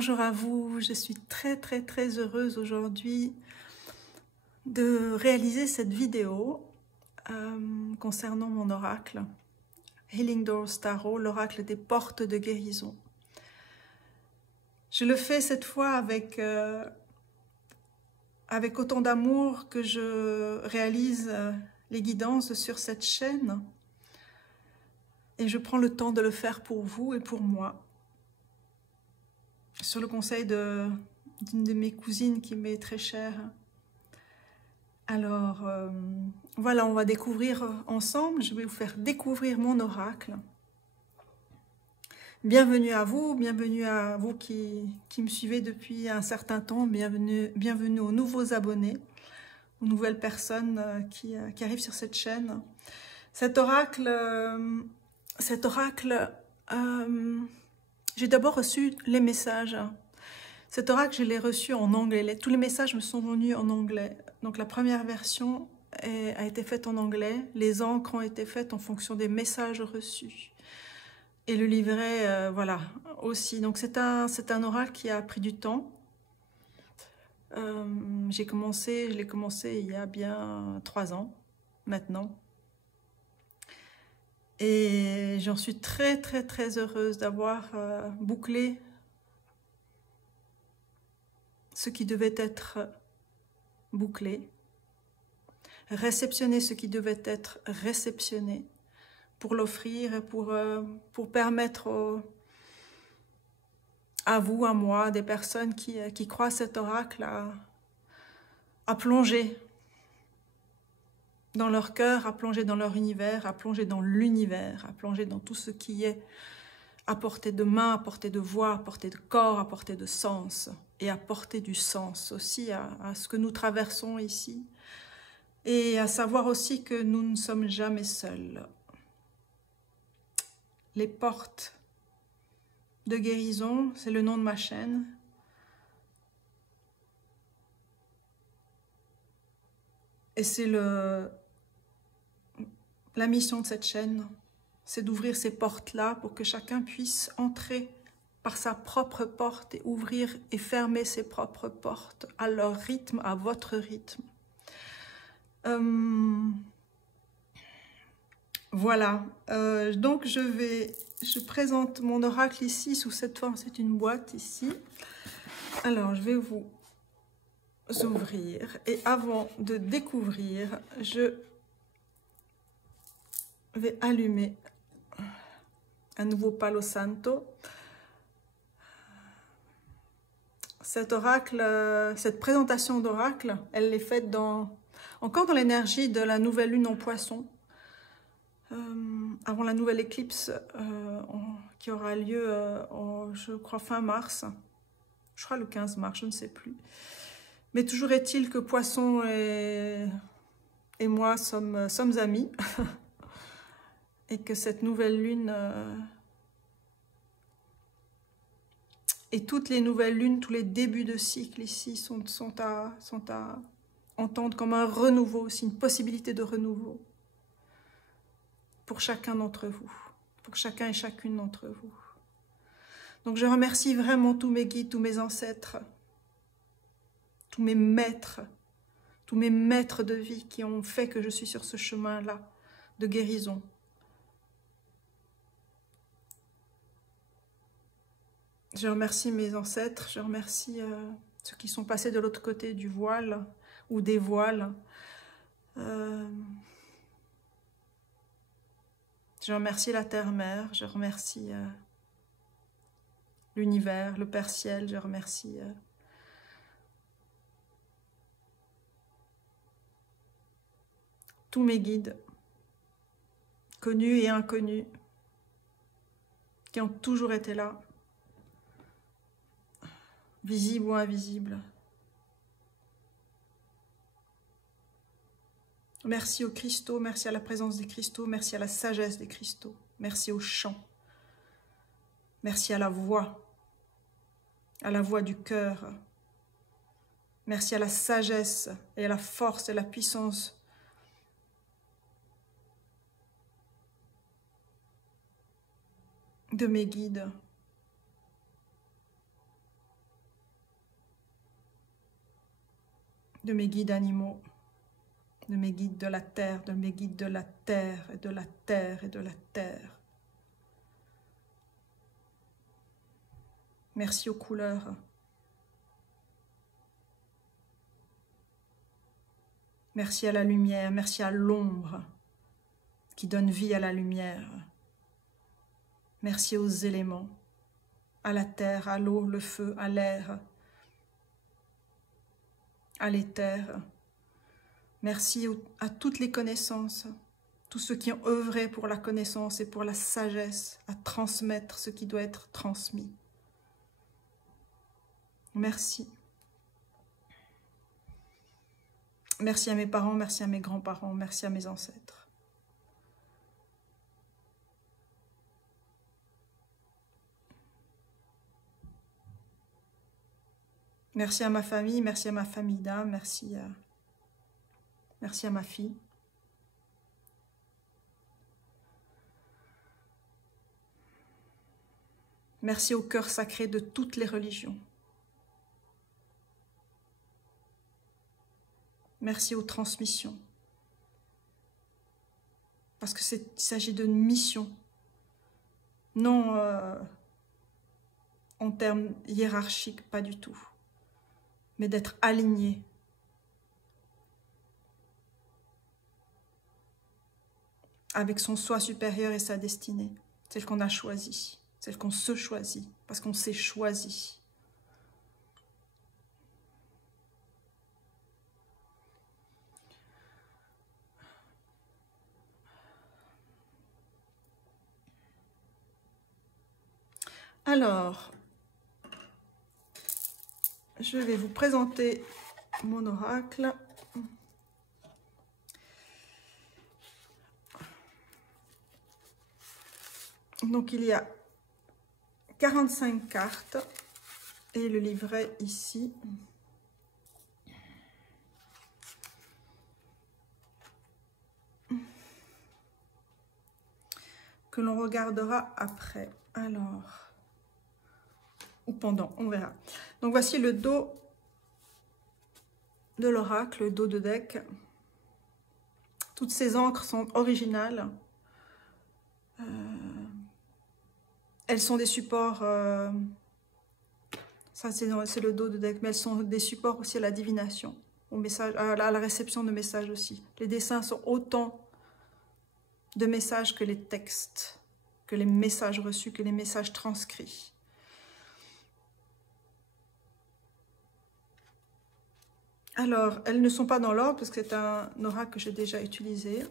Bonjour à vous, je suis très heureuse aujourd'hui de réaliser cette vidéo concernant mon oracle, Healing Doors Tarot, l'oracle des portes de guérison. Je le fais cette fois avec autant d'amour que je réalise les guidances sur cette chaîne. Et je prends le temps de le faire pour vous et pour moi. Sur le conseil d'une de mes cousines qui m'est très chère. Alors, voilà, on va découvrir ensemble. Je vais vous faire découvrir mon oracle. Bienvenue à vous qui me suivez depuis un certain temps. Bienvenue aux nouveaux abonnés, aux nouvelles personnes qui arrivent sur cette chaîne. Cet oracle, j'ai d'abord reçu les messages. Cet oracle, je l'ai reçu en anglais. Tous les messages me sont venus en anglais. Donc la première version a été faite en anglais. Les encres ont été faites en fonction des messages reçus. Et le livret, voilà, aussi. Donc c'est un oracle qui a pris du temps. Je l'ai commencé il y a bien 3 ans, maintenant. Et j'en suis très heureuse d'avoir bouclé ce qui devait être bouclé, réceptionner ce qui devait être réceptionné, pour l'offrir et pour permettre à vous, à moi, des personnes qui croient à cet oracle à plonger dans leur cœur, à plonger dans leur univers, à plonger dans l'univers, à plonger dans tout ce qui est à portée de main, à portée de voix, à portée de corps, à portée de sens, et à portée du sens aussi à ce que nous traversons ici, et à savoir aussi que nous ne sommes jamais seuls. Les portes de guérison, c'est le nom de ma chaîne. Et c'est la mission de cette chaîne, c'est d'ouvrir ces portes-là pour que chacun puisse entrer par sa propre porte et ouvrir et fermer ses propres portes à leur rythme, à votre rythme. Voilà, donc je présente mon oracle ici sous cette forme, c'est une boîte ici. Alors je vais vous ouvrir et avant de découvrir, je vais allumer un nouveau Palo Santo. Cet oracle, cette présentation d'oracle, elle est faite encore dans l'énergie de la nouvelle lune en poisson, avant la nouvelle éclipse qui aura lieu, je crois, fin mars, je crois le 15 mars, je ne sais plus. Mais toujours est-il que Poisson et moi sommes amis, et que cette nouvelle lune... Et toutes les nouvelles lunes, tous les débuts de cycle ici sont à entendre comme un renouveau, aussi une possibilité de renouveau pour chacun d'entre vous, pour chacun et chacune d'entre vous. Donc je remercie vraiment tous mes guides, tous mes ancêtres, tous mes maîtres de vie qui ont fait que je suis sur ce chemin-là de guérison. Je remercie mes ancêtres, je remercie ceux qui sont passés de l'autre côté du voile ou des voiles. Je remercie la Terre-Mère, je remercie l'univers, le Père Ciel, je remercie tous mes guides, connus et inconnus, qui ont toujours été là. Visible ou invisible. Merci aux cristaux, merci à la présence des cristaux, merci à la sagesse des cristaux, merci au chant, merci à la voix du cœur, merci à la sagesse et à la force et la puissance de mes guides. de mes guides animaux, de mes guides de la terre, de mes guides de la terre et de la terre et de la terre. Merci aux couleurs. Merci à la lumière, merci à l'ombre qui donne vie à la lumière. Merci aux éléments, à la terre, à l'eau, le feu, à l'air, à l'éther. Merci à toutes les connaissances, tous ceux qui ont œuvré pour la connaissance et pour la sagesse, à transmettre ce qui doit être transmis. Merci. Merci à mes parents, merci à mes grands-parents, merci à mes ancêtres. Merci à ma famille d'âme, merci à ma fille. Merci au cœur sacré de toutes les religions. Merci aux transmissions. Parce que il s'agit d'une mission. Non en termes hiérarchiques, pas du tout. Mais d'être aligné. Avec son soi supérieur et sa destinée. Celle qu'on a choisie. Celle qu'on se choisit. Parce qu'on s'est choisi. Alors, je vais vous présenter mon oracle. Donc, il y a 45 cartes et le livret ici. Que l'on regardera après. Alors, ou pendant, on verra. Donc, voici le dos de l'oracle, le dos de deck. Toutes ces encres sont originales. Elles sont des supports, ça c'est le dos de deck, mais elles sont des supports aussi à la divination, au message, à la réception de messages aussi. Les dessins sont autant de messages que les textes, que les messages reçus, que les messages transcrits. Alors, elles ne sont pas dans l'ordre parce que c'est un oracle que j'ai déjà utilisé,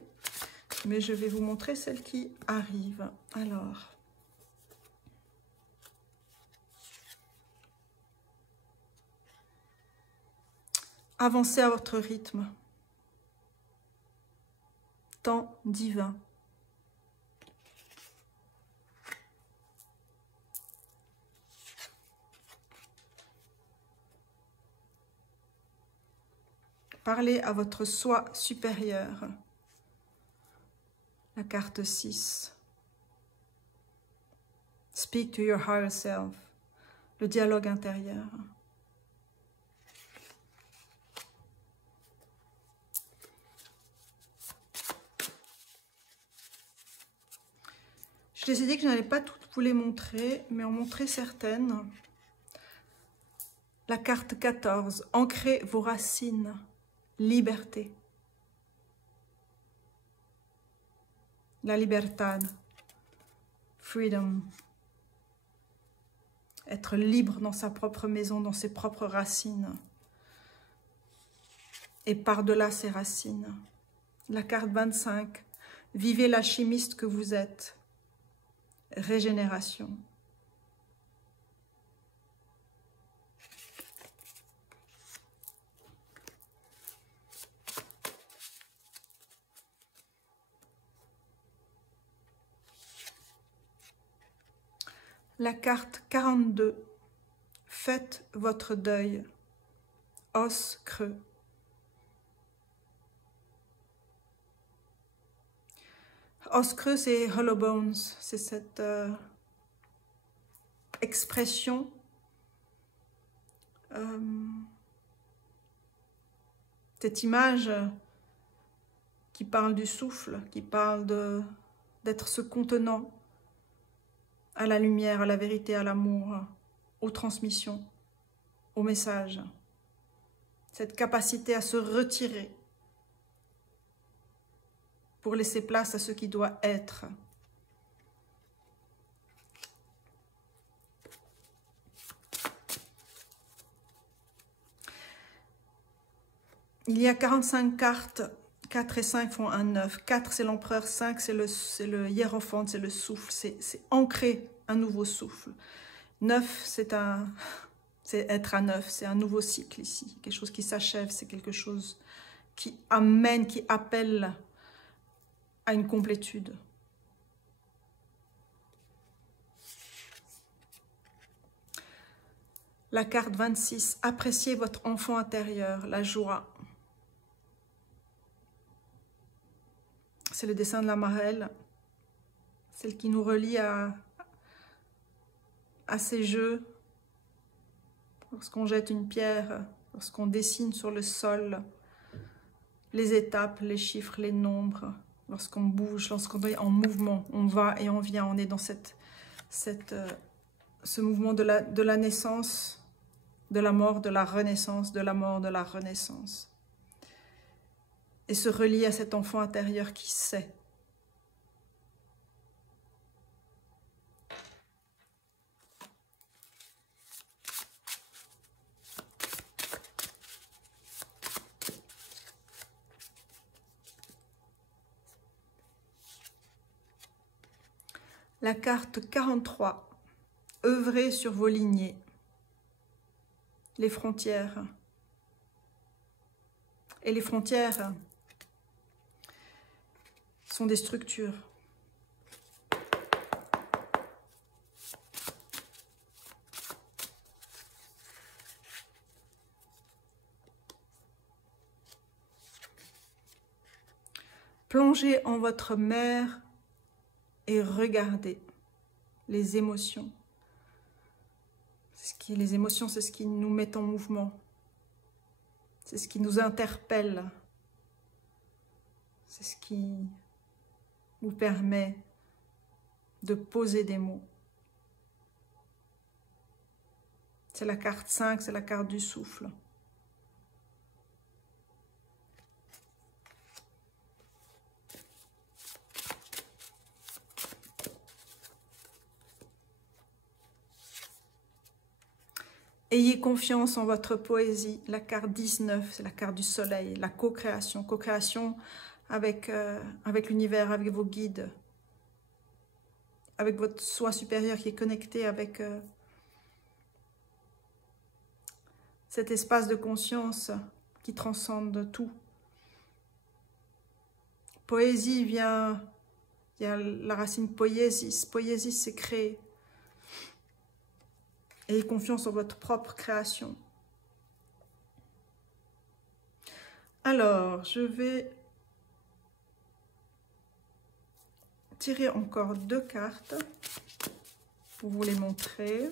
mais je vais vous montrer celles qui arrivent. Alors, avancez à votre rythme. Temps divin. Parlez à votre soi supérieur. La carte 6. Speak to your higher self. Le dialogue intérieur. Je les ai dit que je n'allais pas toutes vous les montrer, mais en montrer certaines. La carte 14. Ancrez vos racines. Liberté. La libertad. Freedom. Être libre dans sa propre maison, dans ses propres racines. Et par-delà ses racines. La carte 25. Vivez l'alchimiste que vous êtes. Régénération. La carte 42. Faites votre deuil. Os creux. Os creux, c'est hollow bones. C'est cette expression Cette image qui parle du souffle, qui parle d'être ce contenant à la lumière, à la vérité, à l'amour, aux transmissions, aux messages. Cette capacité à se retirer pour laisser place à ce qui doit être. Il y a 45 cartes, 4 et 5 font un 9. 4 c'est l'empereur, 5 c'est le hiérophante, c'est le souffle, c'est ancrer un nouveau souffle. 9 c'est être à 9, c'est un nouveau cycle ici, quelque chose qui s'achève, c'est quelque chose qui amène, qui appelle à une complétude. La carte 26, appréciez votre enfant intérieur, la joie. C'est le dessin de la marelle, celle qui nous relie à ces jeux. Lorsqu'on jette une pierre, lorsqu'on dessine sur le sol, les étapes, les chiffres, les nombres, lorsqu'on bouge, lorsqu'on est en mouvement, on va et on vient, on est dans ce mouvement de la naissance, de la mort, de la renaissance, de la mort, de la renaissance. Et se relier à cet enfant intérieur qui sait. La carte 43, œuvrez sur vos lignées, les frontières. Et les frontières sont des structures. Plongez en votre mer et regardez les émotions. Les émotions, c'est ce qui nous met en mouvement. C'est ce qui nous interpelle. C'est ce qui nous permet de poser des mots. C'est la carte 5, c'est la carte du souffle. Ayez confiance en votre poésie. La carte 19, c'est la carte du soleil, la co-création. Co-création avec l'univers, avec vos guides, avec votre soi supérieur qui est connecté avec cet espace de conscience qui transcende tout. Poésie vient, il y a la racine poiesis. Poiesis, c'est créer. Ayez confiance en votre propre création. Alors, je vais tirer encore 2 cartes pour vous les montrer.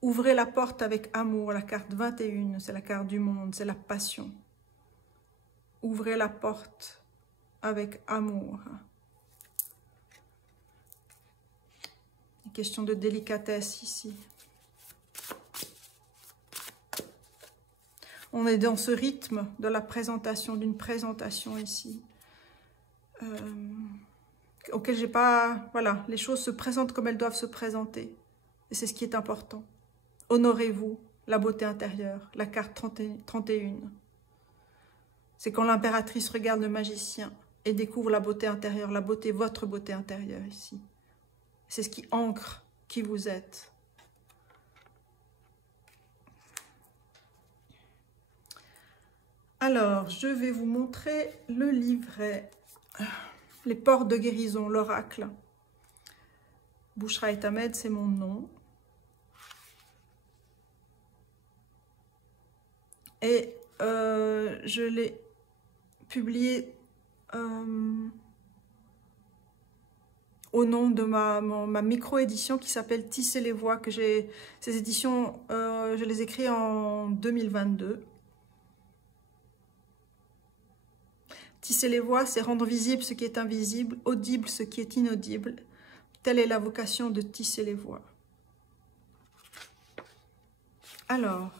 Ouvrez la porte avec amour, la carte 21, c'est la carte du monde, c'est la passion. Ouvrez la porte avec amour. Une question de délicatesse ici. On est dans ce rythme de la présentation, d'une présentation ici, auquel j'ai pas... Voilà, les choses se présentent comme elles doivent se présenter. Et c'est ce qui est important. Honorez-vous la beauté intérieure, la carte 31. C'est quand l'impératrice regarde le magicien et découvre la beauté intérieure, la beauté, votre beauté intérieure ici. C'est ce qui ancre qui vous êtes. Alors, je vais vous montrer le livret, les portes de guérison, l'oracle. Bouchra et Ahmed, c'est mon nom. Et je l'ai publié au nom de ma micro-édition qui s'appelle Tisser les voix, que j'ai... Ces éditions, je les écris en 2022. Tisser les voix, c'est rendre visible ce qui est invisible, audible ce qui est inaudible. Telle est la vocation de tisser les voix. Alors,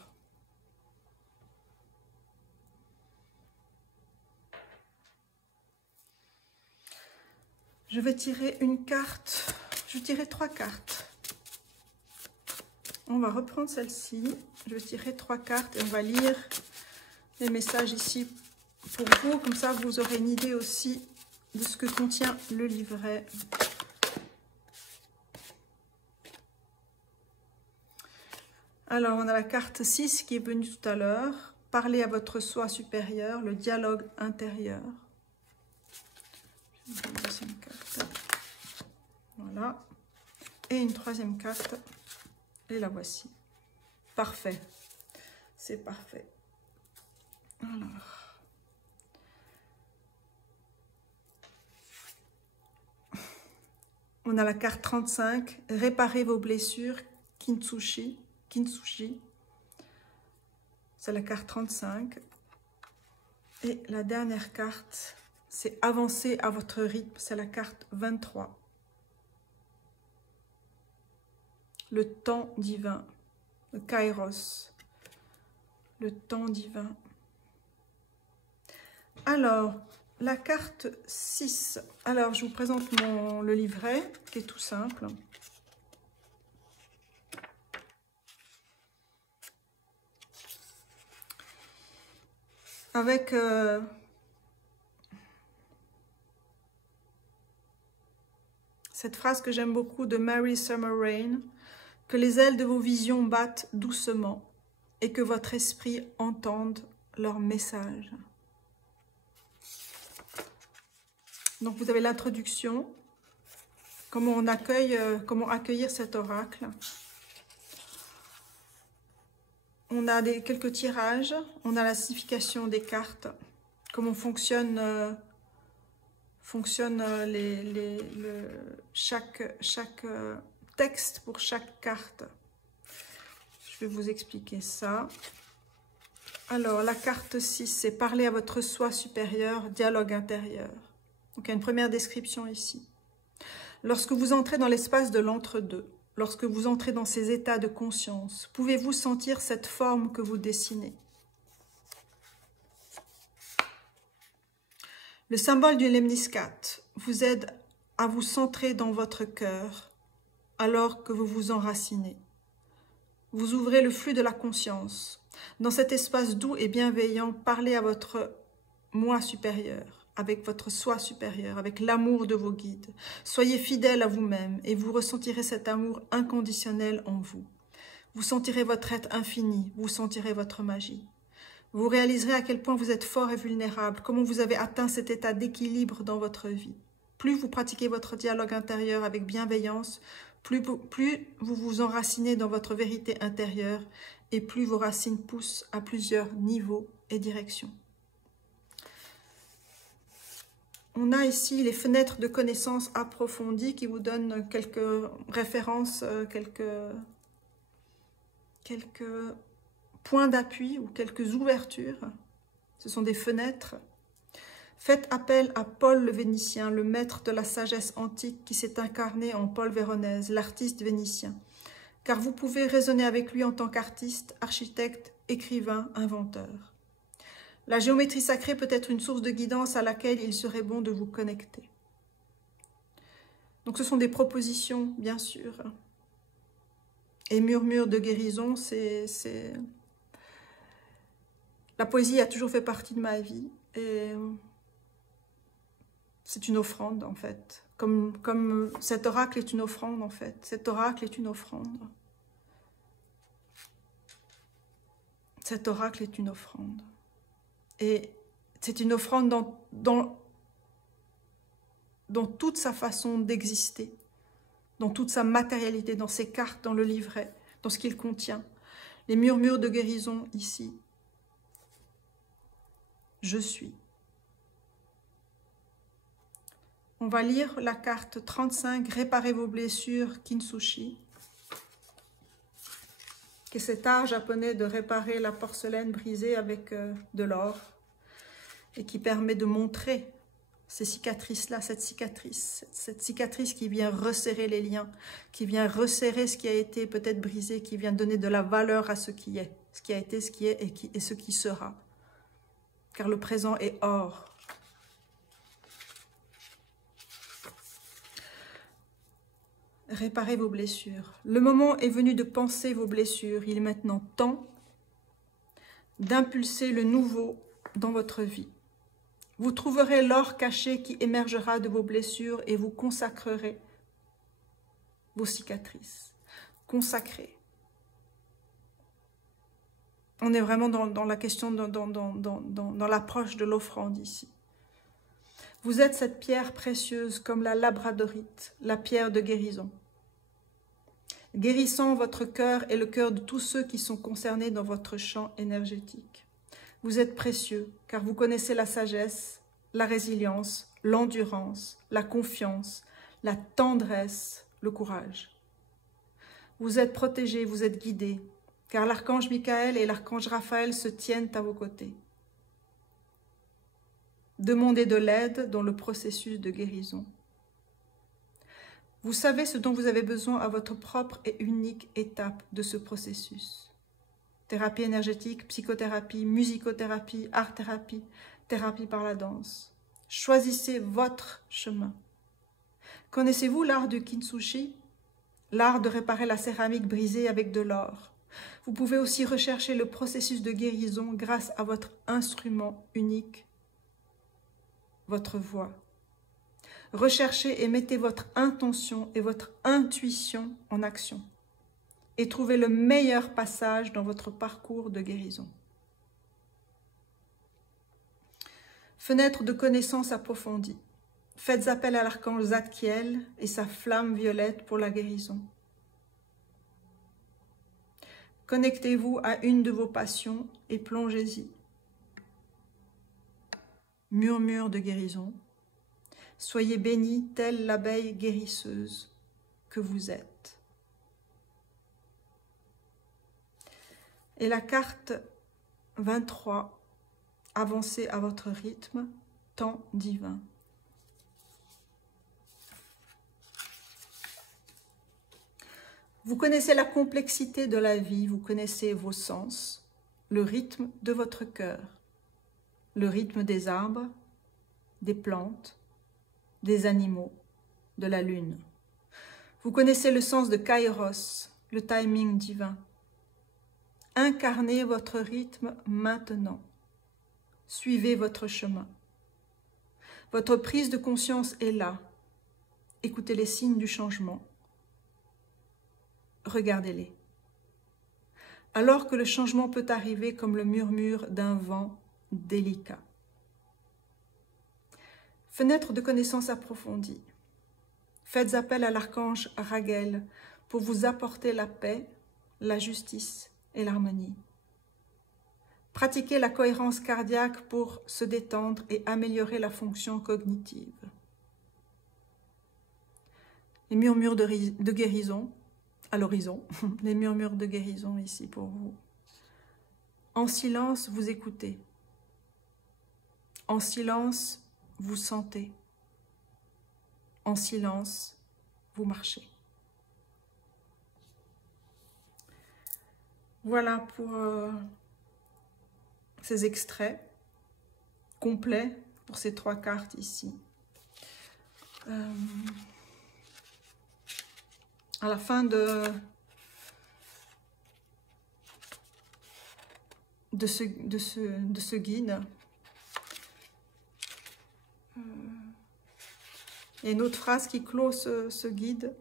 je vais tirer une carte. Je vais tirer 3 cartes. On va reprendre celle-ci. Je vais tirer 3 cartes et on va lire les messages ici pour vous. Comme ça, vous aurez une idée aussi de ce que contient le livret. Alors, on a la carte 6 qui est venue tout à l'heure. Parlez à votre soi supérieur, le dialogue intérieur. Je vais une deuxième carte. Voilà. Et une 3e carte. Et la voici. Parfait. C'est parfait. Alors. On a la carte 35. Réparez vos blessures. Kintsugi. C'est la carte 35. Et la dernière carte, c'est avancer à votre rythme. C'est la carte 23. Le temps divin, le kairos, le temps divin. Alors, la carte 6. Alors, je vous présente le livret, qui est tout simple. Avec cette phrase que j'aime beaucoup de Mary Summer Rain. Que les ailes de vos visions battent doucement et que votre esprit entende leur message. Donc vous avez l'introduction, comment accueillir cet oracle. On a quelques tirages, on a la signification des cartes, comment fonctionne chaque texte pour chaque carte. Je vais vous expliquer ça. Alors, la carte 6, c'est parler à votre soi supérieur, dialogue intérieur. Donc, il y a une première description ici. Lorsque vous entrez dans l'espace de l'entre-deux, lorsque vous entrez dans ces états de conscience, pouvez-vous sentir cette forme que vous dessinez? Le symbole du lemniscate vous aide à vous centrer dans votre cœur, alors que vous vous enracinez. Vous ouvrez le flux de la conscience. Dans cet espace doux et bienveillant, parlez à votre moi supérieur, avec votre soi supérieur, avec l'amour de vos guides. Soyez fidèle à vous-même et vous ressentirez cet amour inconditionnel en vous. Vous sentirez votre être infini, vous sentirez votre magie. Vous réaliserez à quel point vous êtes fort et vulnérable, comment vous avez atteint cet état d'équilibre dans votre vie. Plus vous pratiquez votre dialogue intérieur avec bienveillance, plus vous vous enracinez dans votre vérité intérieure et plus vos racines poussent à plusieurs niveaux et directions. On a ici les fenêtres de connaissances approfondies qui vous donnent quelques références, quelques points d'appui ou quelques ouvertures. Ce sont des fenêtres. Faites appel à Paul le Vénitien, le maître de la sagesse antique qui s'est incarné en Paul Véronèse, l'artiste vénitien. Car vous pouvez raisonner avec lui en tant qu'artiste, architecte, écrivain, inventeur. La géométrie sacrée peut être une source de guidance à laquelle il serait bon de vous connecter. Donc ce sont des propositions, bien sûr. Et murmure de guérison, c'est... La poésie a toujours fait partie de ma vie et... C'est une offrande, en fait. Comme cet oracle est une offrande, en fait. Cet oracle est une offrande. Cet oracle est une offrande. Et c'est une offrande dans toute sa façon d'exister, dans toute sa matérialité, dans ses cartes, dans le livret, dans ce qu'il contient. Les murmures de guérison, ici. Je suis. On va lire la carte 35, réparez vos blessures, Kintsugi. que cet art japonais de réparer la porcelaine brisée avec de l'or et qui permet de montrer ces cicatrices-là, cette cicatrice qui vient resserrer les liens, qui vient resserrer ce qui a été peut-être brisé, qui vient donner de la valeur à ce qui est, ce qui a été, ce qui est et ce qui sera. Car le présent est or. Réparez vos blessures. Le moment est venu de penser vos blessures. Il est maintenant temps d'impulser le nouveau dans votre vie. Vous trouverez l'or caché qui émergera de vos blessures et vous consacrerez vos cicatrices. Consacrez. On est vraiment dans la question, dans l'approche de l'offrande ici. Vous êtes cette pierre précieuse comme la labradorite, la pierre de guérison. Guérissant votre cœur et le cœur de tous ceux qui sont concernés dans votre champ énergétique. Vous êtes précieux car vous connaissez la sagesse, la résilience, l'endurance, la confiance, la tendresse, le courage. Vous êtes protégés, vous êtes guidés car l'archange Michael et l'archange Raphaël se tiennent à vos côtés. Demandez de l'aide dans le processus de guérison. Vous savez ce dont vous avez besoin à votre propre et unique étape de ce processus. Thérapie énergétique, psychothérapie, musicothérapie, art-thérapie, thérapie par la danse. Choisissez votre chemin. Connaissez-vous l'art du kintsugi? L'art de réparer la céramique brisée avec de l'or. Vous pouvez aussi rechercher le processus de guérison grâce à votre instrument unique, votre voix. Recherchez et mettez votre intention et votre intuition en action. Et trouvez le meilleur passage dans votre parcours de guérison. Fenêtre de connaissance approfondie. Faites appel à l'archange Zadkiel et sa flamme violette pour la guérison. Connectez-vous à une de vos passions et plongez-y. Murmure de guérison. Soyez bénis telle l'abeille guérisseuse que vous êtes. Et la carte 23, avancez à votre rythme, temps divin. Vous connaissez la complexité de la vie, vous connaissez vos sens, le rythme de votre cœur, le rythme des arbres, des plantes, des animaux, de la lune. Vous connaissez le sens de Kairos, le timing divin. Incarnez votre rythme maintenant. Suivez votre chemin. Votre prise de conscience est là. Écoutez les signes du changement. Regardez-les. Alors que le changement peut arriver comme le murmure d'un vent délicat. Fenêtre de connaissance approfondie. Faites appel à l'archange Raguel pour vous apporter la paix, la justice et l'harmonie. Pratiquez la cohérence cardiaque pour se détendre et améliorer la fonction cognitive. Les murmures de guérison à l'horizon, les murmures de guérison ici pour vous. En silence, vous écoutez. En silence, vous sentez. En silence, vous marchez. Voilà pour ces extraits complets pour ces 3 cartes ici. À la fin de ce guide, il y a une autre phrase qui clôt ce guide,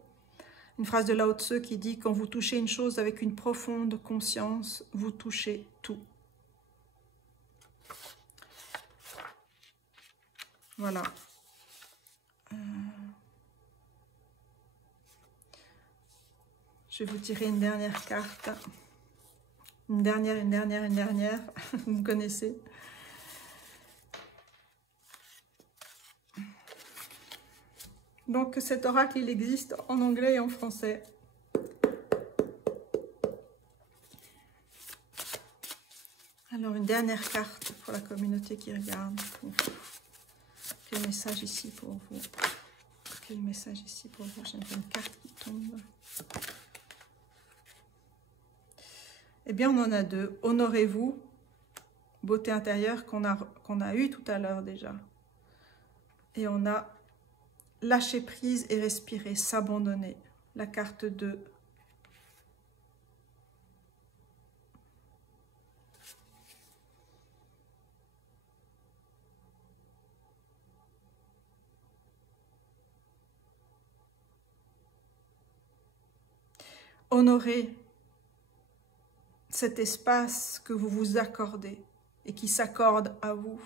une phrase de Lao Tse qui dit « Quand vous touchez une chose avec une profonde conscience, vous touchez tout ». Voilà. Je vais vous tirer une dernière carte. Une dernière. Vous me connaissez. Donc cet oracle, il existe en anglais et en français. Alors, une dernière carte pour la communauté qui regarde. Quel message ici pour vous? Quel message ici pour vous? J'aimerais une carte qui tombe. Eh bien, on en a deux. Honorez-vous, beauté intérieure qu'on a eu tout à l'heure déjà. Et on a lâcher prise et respirer, s'abandonner. La carte 2. Honorez cet espace que vous vous accordez et qui s'accorde à vous.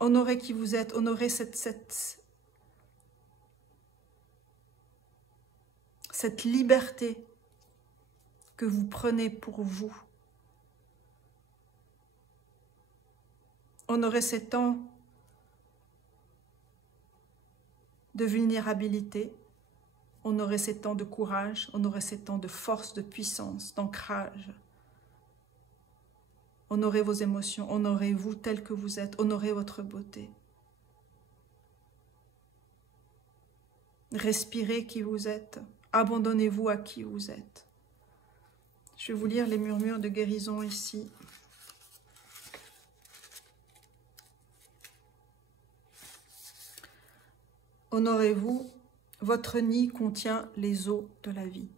Honorez qui vous êtes, honorez cette liberté que vous prenez pour vous. Honorez ces temps de vulnérabilité, honorez ces temps de courage, honorez ces temps de force, de puissance, d'ancrage. Honorez vos émotions, honorez-vous tel que vous êtes, honorez votre beauté. Respirez qui vous êtes, abandonnez-vous à qui vous êtes. Je vais vous lire les murmures de guérison ici. Honorez-vous, votre nid contient les eaux de la vie.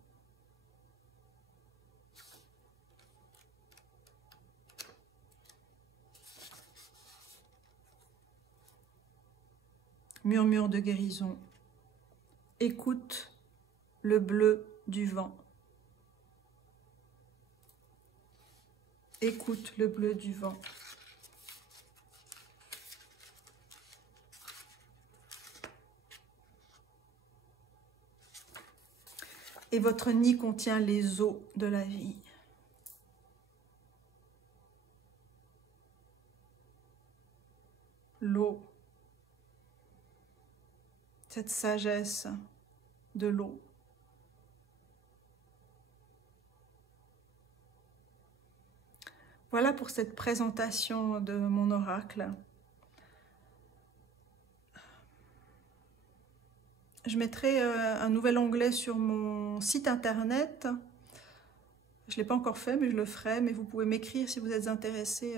Murmure de guérison. Écoute le bleu du vent. Écoute le bleu du vent. Et votre nid contient les eaux de la vie. L'eau. Cette sagesse de l'eau. Voilà pour cette présentation de mon oracle. Je mettrai un nouvel onglet sur mon site internet. Je ne l'ai pas encore fait, mais je le ferai. Mais vous pouvez m'écrire si vous êtes intéressé.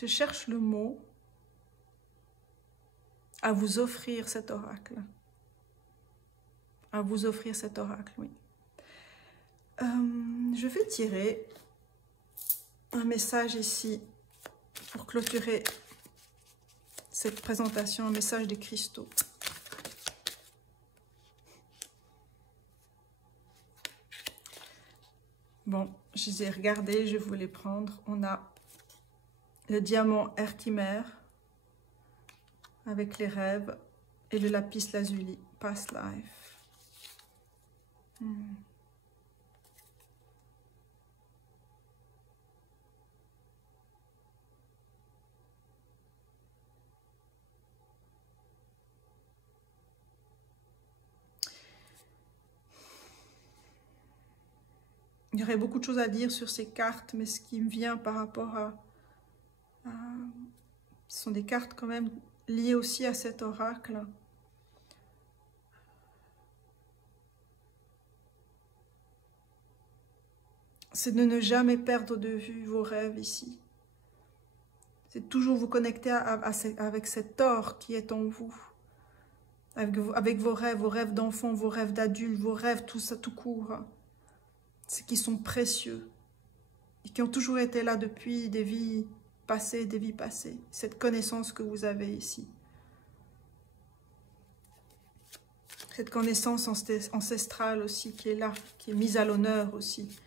Je cherche le mot à vous offrir cet oracle. À vous offrir cet oracle, oui. Je vais tirer un message ici pour clôturer cette présentation, un message des cristaux. Bon, je les ai regardés, je vais vous les prendre. On a le diamant Herkimer avec les rêves et le lapis lazuli, past life. Il y aurait beaucoup de choses à dire sur ces cartes, mais ce qui me vient par rapport ce sont des cartes quand même liées aussi à cet oracle. C'est de ne jamais perdre de vue vos rêves ici. C'est toujours vous connecter avec cet or qui est en vous. Avec vos rêves d'enfant, vos rêves d'adultes, vos rêves, tout ça, tout court. C'est qui sont précieux et qui ont toujours été là depuis des vies passées, Cette connaissance que vous avez ici. Cette connaissance ancestrale aussi qui est là, qui est mise à l'honneur aussi.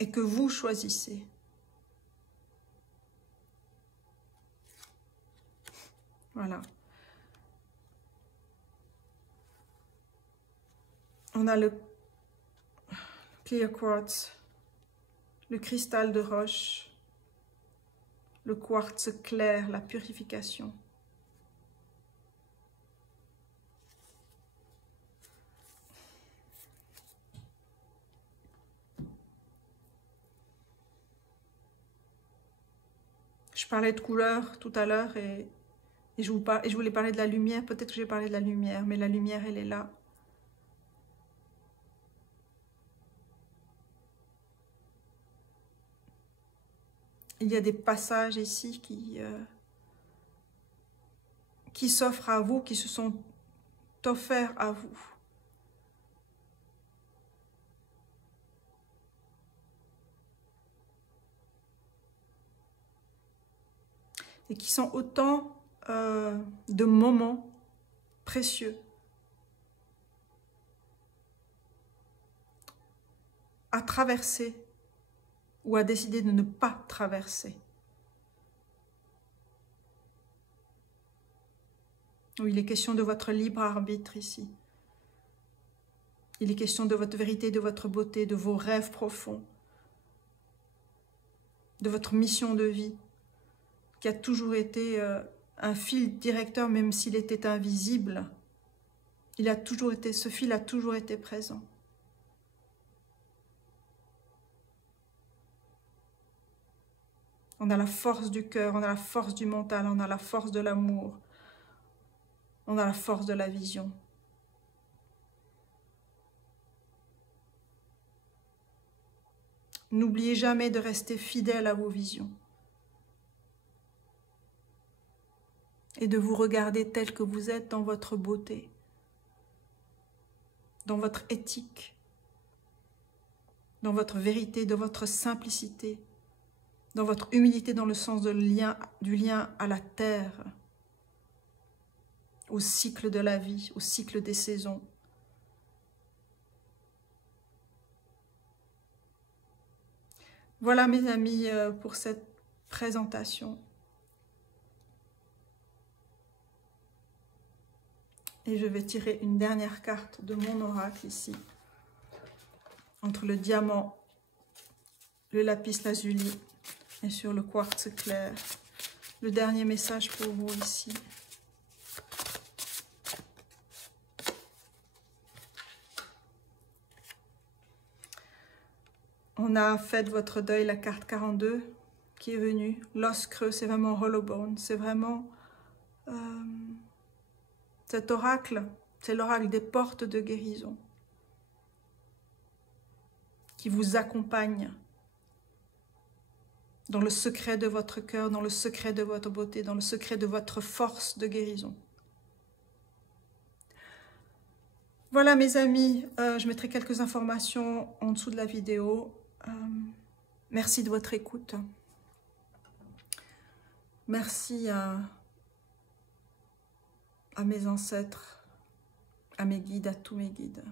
Et que vous choisissez. Voilà. On a le clear quartz, le cristal de roche, le quartz clair, la purification. Je parlais de couleurs tout à l'heure et je voulais parler de la lumière. Peut-être que j'ai parlé de la lumière, mais la lumière, elle est là. Il y a des passages ici qui s'offrent à vous, qui se sont offerts à vous. Et qui sont autant de moments précieux à traverser ou à décider de ne pas traverser. Oui, il est question de votre libre arbitre ici. Il est question de votre vérité, de votre beauté, de vos rêves profonds, de votre mission de vie, qui a toujours été un fil directeur, même s'il était invisible. Ce fil a toujours été présent. On a la force du cœur, on a la force du mental, on a la force de l'amour, on a la force de la vision. N'oubliez jamais de rester fidèle à vos visions et de vous regarder tel que vous êtes dans votre beauté, dans votre éthique, dans votre vérité, dans votre simplicité, dans votre humilité, dans le sens du lien à la terre, au cycle de la vie, au cycle des saisons. Voilà mes amis pour cette présentation. Et je vais tirer une dernière carte de mon oracle ici. Entre le diamant, le lapis lazuli et sur le quartz clair. Le dernier message pour vous ici. On a fait votre deuil, la carte 42 qui est venue. L'os creux, c'est vraiment hollow bone. C'est vraiment cet oracle, c'est l'oracle des portes de guérison qui vous accompagne dans le secret de votre cœur, dans le secret de votre beauté, dans le secret de votre force de guérison. Voilà mes amis, je mettrai quelques informations en dessous de la vidéo. Merci de votre écoute. Merci à mes ancêtres, à mes guides, à tous mes guides.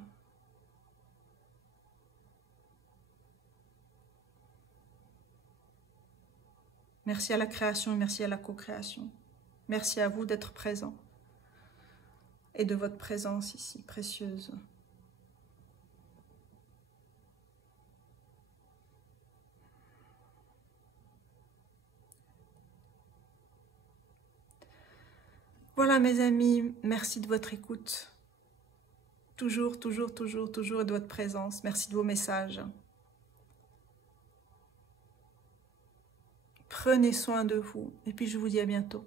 Merci à la création et merci à la co-création. Merci à vous d'être présents et de votre présence ici, précieuse. Voilà mes amis, merci de votre écoute. Toujours, toujours, toujours, toujours et de votre présence. Merci de vos messages. Prenez soin de vous et puis je vous dis à bientôt.